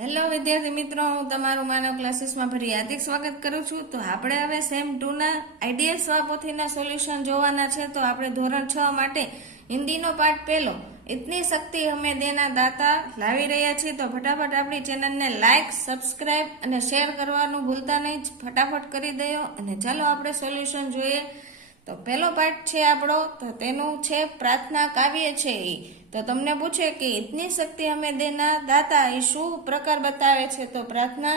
Hello વિદ્યાર્થી મિત્રો, હું તમારું માનવ ક્લાસીસમાં ફરી હાર્દિક સ્વાગત કરું છું। તો આપણે હવે સેમ 2 ના આઈડિયલ સ્વપોથીના સોલ્યુશન જોવાના છે। તો આપણે ધોરણ 6 માટે હિન્દીનો પાઠ પહેલો ઇતની શક્તિ હમે દેના દાતા લાવી રહ્યા છીએ। તો ફટાફટ આપણી ચેનલને લાઈક, સબસ્ક્રાઇબ અને શેર કરવાનું ભૂલતા નહીં, ફટાફટ કરી દો। અને ચાલો આપણે સોલ્યુશન જોઈએ। તો પહેલો પાઠ છે આપણો, તો તેનું છે પ્રાર્થના કાવ્ય છે। તો તમને પૂછે કે ઇતની શક્તિ હમે દેના દાતા એ શું પ્રકાર બતાવે છે? તો પ્રાર્થના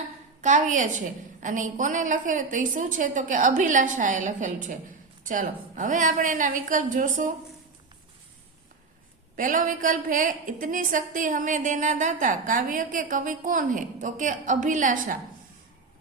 કાવ્ય છે। અને એ કોને લખેલું? તો એ શું છે? તો કે અભિલાષાએ લખેલું છે। ચાલો હવે આપણે એના વિકલ્પ જોશું। पहलो विकल्प है इतनी शक्ति हमें देना दाता काव्य के कवि कौन है? तो के अभिलाषा,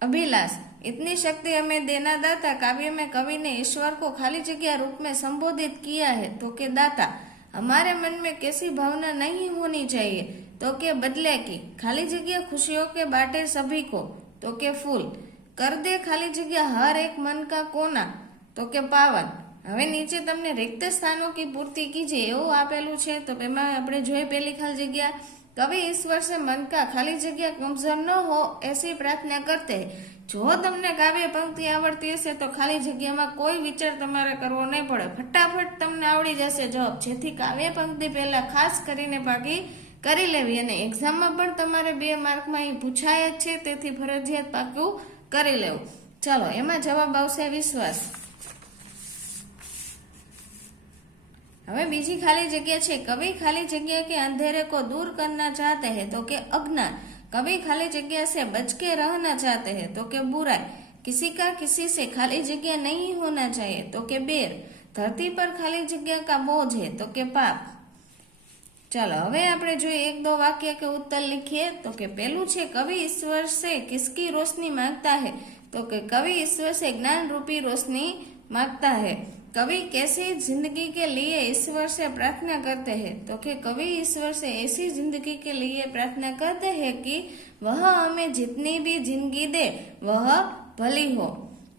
अभिलाष। इतनी शक्ति हमें देना दाता काव्य में कवि ने ईश्वर को खाली जगह रूप में संबोधित किया है। तो के दाता। हमारे मन में कैसी भावना नहीं होनी चाहिए? तो के बदले की। खाली जगह खुशियों के बांटे सभी को। तो के फूल। कर दे खाली जगह हर एक मन का कोना। तो के पावन। હવે નીચે તમને रिक्त स्थानों की पूर्ति कीजिए એવું આપેલું છે। તો એમાં આપણે જોઈએ પહેલી ખાલી જગ્યા, कवि ईश्वर से मन का खाली जगह कमजोर न हो ऐसी प्रार्थना करते हैं। જો તમને કાવ્ય પંક્તિ આવડતી હશે તો ખાલી જગ્યામાં કોઈ વિચાર તમારે કરવો નહીં પડે, ફટાફટ તમને આવડી જશે જવાબ। જેથી કાવ્ય પંક્તિ પહેલા ખાસ કરીને પાકી કરી લેવી, અને એક્ઝામમાં પણ તમારે 2 માર્કમાં એ પૂછાય જ છે, તેથી ફરજિયાત પાકું કરી લેવું। ચાલો એમાં જવાબ આવશે વિશ્વાસ। હવે બીજી ખાલી જગ્યા છે, कवि खाली जगह के अंधेरे को दूर करना चाहते हैं। तो के अज्ञान। कवि खाली जगह से बच के रहना चाहते हैं। तो के बुराई। किसी का किसी से खाली जगह नहीं होना चाहिए। तो के बेर। धरती पर खाली जगह का बोझ है। तो के पाप। चलो હવે આપણે જોઈએ 1-2 वाक्य के उत्तर लिखिए। तो के पहलू છે, कवि ईश्वर से किसकी रोशनी मांगता है? तो के कवि ईश्वर से ज्ञान रूपी रोशनी मांगता है। कवि कैसी जिंदगी के लिए ईश्वर से प्रार्थना करते हैं? तो कि कवि ईश्वर से ऐसी जिंदगी के लिए प्रार्थना करते हैं कि वह हमें जितनी भी जिंदगी दे वह भली हो।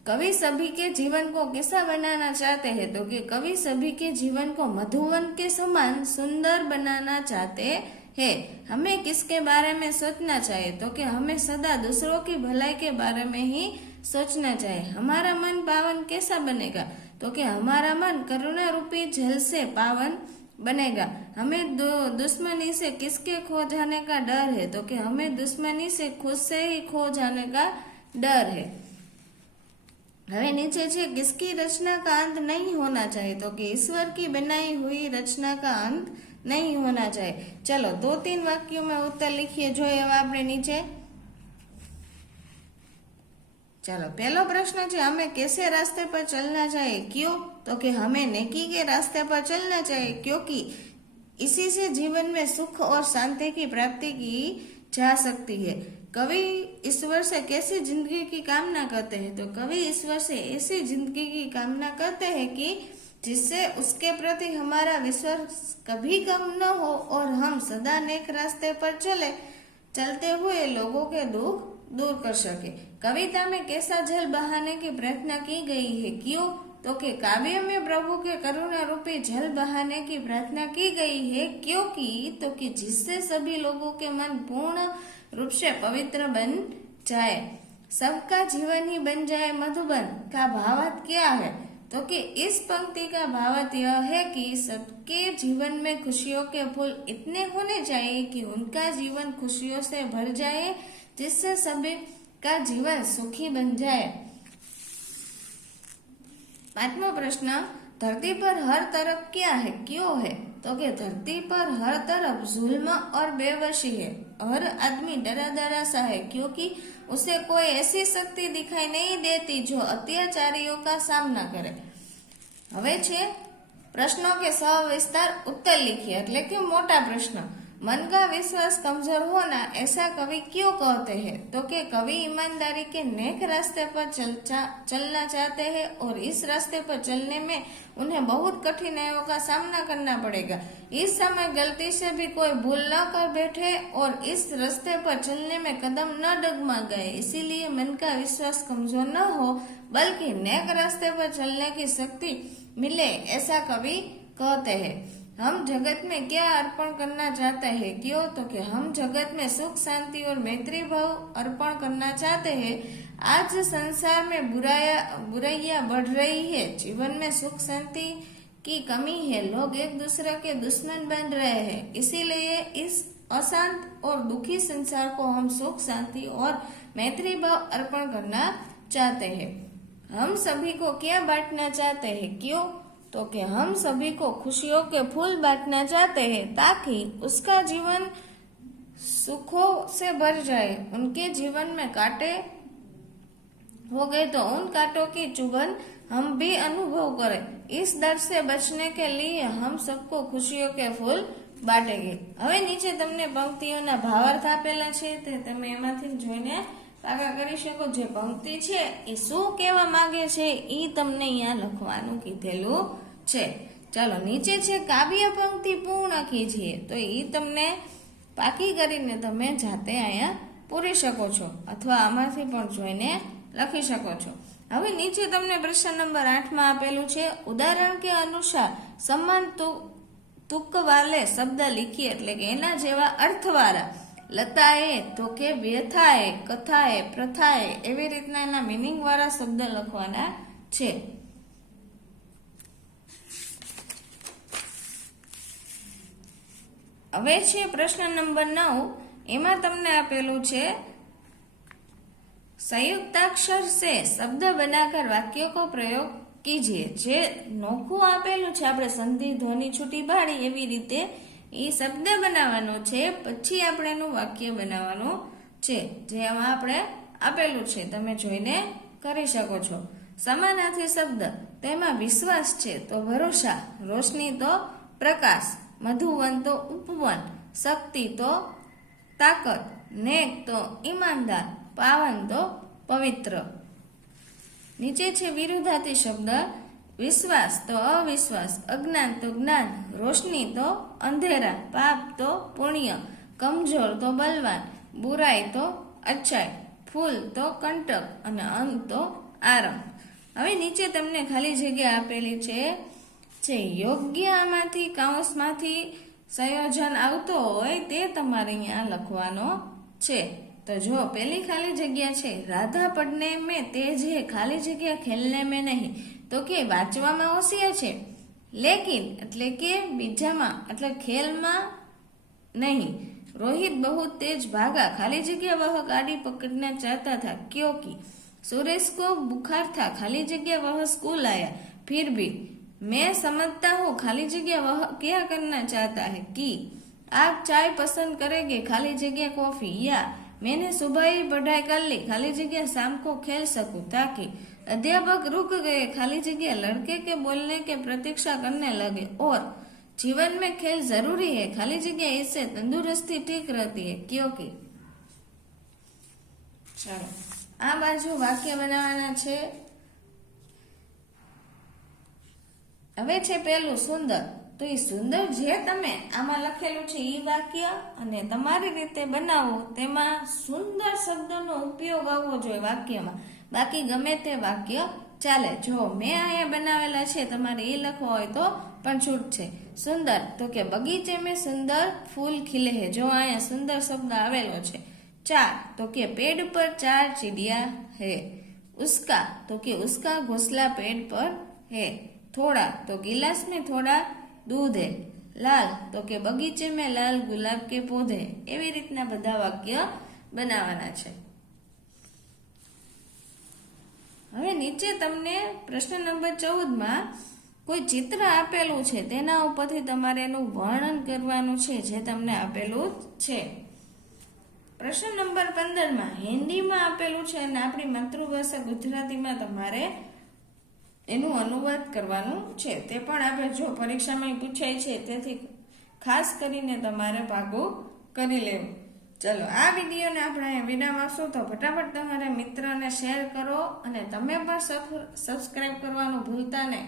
कवि सभी के जीवन को कैसा बनाना चाहते हैं? तो कि कवि सभी के जीवन को मधुवन के समान सुंदर बनाना चाहते हैं। हमें किसके बारे में सोचना चाहिए? तो कि हमें सदा दूसरों की भलाई के बारे में ही सोचना चाहिए। हमारा मन पावन कैसा बनेगा? तो कि हमारा मन करुणा रूपी जल से पावन बनेगा। हमें दुश्मनी से किसके खो जाने का डर है? तो कि हमें दुश्मनी से खुद से ही खो जाने का डर है। હવે નીચે છે, किसकी रचना का अंत नहीं होना चाहिए? तो कि ईश्वर की बनाई हुई रचना का अंत नहीं होना चाहिए। चलो 2-3 वाक्यों में उत्तर लिखिए। जो आपने नीचे चलो पहलो प्रश्न है, हमें कैसे रास्ते पर चलना चाहिए? क्यों? तो कि हमें नेकी के रास्ते पर चलना चाहिए, क्योंकि इसी से जीवन में सुख और शांति की प्राप्ति की जा सकती है। कवि ईश्वर से कैसी जिंदगी की कामना करते हैं? तो कवि ईश्वर से ऐसी जिंदगी की कामना करते हैं कि जिससे उसके प्रति हमारा विश्वास कभी कम न हो और हम सदा नेक रास्ते पर चलते हुए लोगों के दुख दूर कर सके। कविता में कैसा जल बहाने की प्रार्थना की गई है? क्यों? तो कि काव्य में प्रभु के करुणा रूपी जल बहाने की प्रार्थना की गई है, क्योंकि तो कि जिससे सभी लोगों के मन पूर्ण रूप से पवित्र बन जाए, सबका जीवन ही बन जाए मधुबन का भावार्थ क्या है? तो कि इस पंक्ति का भावार्थ यह है कि सबके जीवन में खुशियों के फूल इतने होने चाहिए कि उनका जीवन खुशियों से भर जाए, जिससे सभी का जीवन सुखी बन जाए। 5वां प्रश्न, धरती पर हर तरफ क्या है? क्यों है? तो कि धरती पर हर तरफ जुल्म और बेबसी है। हर आदमी डरा डरा सा है, क्योंकि उसे कोई ऐसी शक्ति दिखाई नहीं देती जो अत्याचारियों का सामना करे। હવે છે પ્રશ્નों के सविस्तार उत्तर लिखिए। એટલે કે મોટા પ્રશ્ન, मन का विश्वास कमजोर होना ऐसा कवि क्यों कहते हैं? तो कि कवि ईमानदारी के नेक रास्ते पर चलना चाहते हैं और इस रास्ते पर चलने में उन्हें बहुत कठिनाइयों का सामना करना पड़ेगा। इस समय गलती से भी कोई भूल न कर बैठे और इस रास्ते पर चलने में कदम न डगमगाए, इसीलिए मन का विश्वास कमजोर न हो बल्कि नेक रास्ते पर चलने की शक्ति मिले, ऐसा कवि कहते हैं। हम जगत में क्या अर्पण करना चाहते हैं? क्यों? तो कि हम जगत में सुख शांति और मैत्री भाव अर्पण करना चाहते हैं। आज संसार में बुराइयां बढ़ रही है, जीवन में सुख शांति की कमी है, लोग एक दूसरे के दुश्मन बन रहे हैं। इसीलिए इस अशांत और दुखी संसार को हम सुख शांति और मैत्री भाव अर्पण करना चाहते हैं। हम सभी को क्या बांटना चाहते हैं? क्यों? तो कि हम सभी को खुशियों के फूल बांटना चाहते हैं, ताकि उसका जीवन सुखों से भर जाए। उनके जीवन में कांटे हो गए तो उन कांटों की चुभन हम भी अनुभव करें। इस डर से बचने के लिए हम सबको खुशियों के फूल बांटेंगे। હવે નીચે તમને પંક્તિઓના ભાવાર્થ આપેલા છે તે તમે એમાંથી જોઈને પાકા કરી શકો। જે પંક્તિ છે એ શું કહેવા માંગે છે એ તમને અહીંયા લખવાનું કીધેલું છે। ચાલો નીચે છે કાવ્ય પંક્તિ પૂર્ણ કીજીએ, તો એ તમને પાકી કરીને તમે જાતે અહીંયા પૂરી શકો છો અથવા આમાંથી પણ જોઈને લખી શકો છો। હવે નીચે તમને પ્રશ્ન નંબર 8 માં આપેલું છે, ઉદાહરણ કે અનુસાર સમાન तुक वाले शब्द लिखिए, એટલે કે એના જેવા અર્થવાળા લતાએ તો કે વ્યથાએ, કથાએ, પ્રથાએ એવી રીતના એના મીનિંગ વાળા શબ્દ લખવાના છે। હવે છે પ્રશ્ન નંબર 9, એમાં તમને આપેલું છે संयुक्ताक्षर से शब्द बनाकर वाक्यों को प्रयोग कीजिए। જે નોખું આપેલું છે આપણે સંધિ ધ્વનિ છૂટી પાડી એવી રીતે એ શબ્દ બનાવવાનો છે, પછી આપણે એનું વાક્ય બનાવવાનું છે, જે આમાં આપણે આપેલું છે તમે જોઈને કરી શકો છો। સમાનાર્થી શબ્દ, તેમાં વિશ્વાસ છે તો ભરોસા, રોશની તો પ્રકાશ, મધુવન તો ઉપવન, શક્તિ તો તાકાત, નેક તો ઈમાનદાર, પાવન તો પવિત્ર। નીચે છે વિરુદ્ધાર્થી શબ્દ, વિશ્વાસ તો અવિશ્વાસ, અજ્ઞાન તો જ્ઞાન, રોશની તો અંધેરા, પાપ તો પુણ્ય, કમજોર તો બલવાન, બુરાઈ તો અચ્છાઈ, ફૂલ તો કંટક અને અંત તો આરંભ। હવે નીચે તમને ખાલી જગ્યા આપેલી છે યોગ્ય આમાંથી કૌંસમાંથી સંયોજન આવતો હોય તે તમારે અહીંયા લખવાનો છે। तो जो पहली खाली जगह है, राधा पढ़ने में तेज है, खाली जगह खेलने में नहीं, तो के वांचवा में होशियार है, लेकिन એટલે કે બીજામાં એટલે ખેલમાં नहीं। रोहित बहुत तेज भागा, खाली जगह वह गाड़ी पकड़ना चाहता था, क्योंकि सुरेश को बुखार था, खाली जगह वह स्कूल आया। फिर भी मैं समझता हूँ, खाली जगह वह क्या करना चाहता है कि आप चाय पसंद करेंगे, खाली जगह कॉफी, या मैंने सुबह ही पढ़ाई कर ली, खाली जगह शाम को खेल सकूं, ताकि अध्यापक रुक गए, खाली जगह लड़के के बोलने के प्रतीक्षा करने लगे, और जीवन में खेल जरूरी है, खाली जगह इससे तंदुरुस्ती ठीक रहती है, क्योंकि चलो आ बाजू वाक्य बनावाना छे। હવે છે પહેલું સુંદર, તો એ સુંદર જે તમે આમાં લખેલું છે એ વાક્ય અને તમારી રીતે બનાવો, તેમાં સુંદર શબ્દનો ઉપયોગ આવવો જોઈએ વાક્યમાં, બાકી ગમે તે વાક્ય ચાલે। જો મેં અહીંયા બનાવેલા છે, તમારે એ લખવા હોય તો પણ છૂટ છે। સુંદર તો કે બગીચે में सुंदर फूल खिले है, जो અહીંયા સુંદર શબ્દ આવેલો છે। चार तो के पेड़ पर 4 चिड़िया है। उसका तो के उसका घोंसला पेड़ पर है। थोड़ा तो गिलास में थोड़ा दूध है। लाल तो के बगीचे में लाल गुलाब के पौधे। एवी रीतना बधा वाक्य बनावाना छे। હવે નીચે તમને પ્રશ્ન નંબર 14 માં કોઈ ચિત્ર આપેલું છે, તેના ઉપરથી તમારે એનું વર્ણન કરવાનું છે, જે તમને આપેલું છે। પ્રશ્ન નંબર 15 માં હિન્દીમાં આપેલું છે અને આપણી માતૃભાષા ગુજરાતીમાં તમારે એનું અનુવાદ કરવાનું છે। તે પણ આપણે જો પરીક્ષામાં પૂછાય છે, તેથી ખાસ કરીને તમારે પાકું કરી લેવું। ચલો આ વિડીયોને આપણે વિરામ આપશું, તો ફટાફટ તમારા મિત્રને શેર કરો અને તમે પણ સબસ્ક્રાઇબ કરવાનું ભૂલતા નહીં।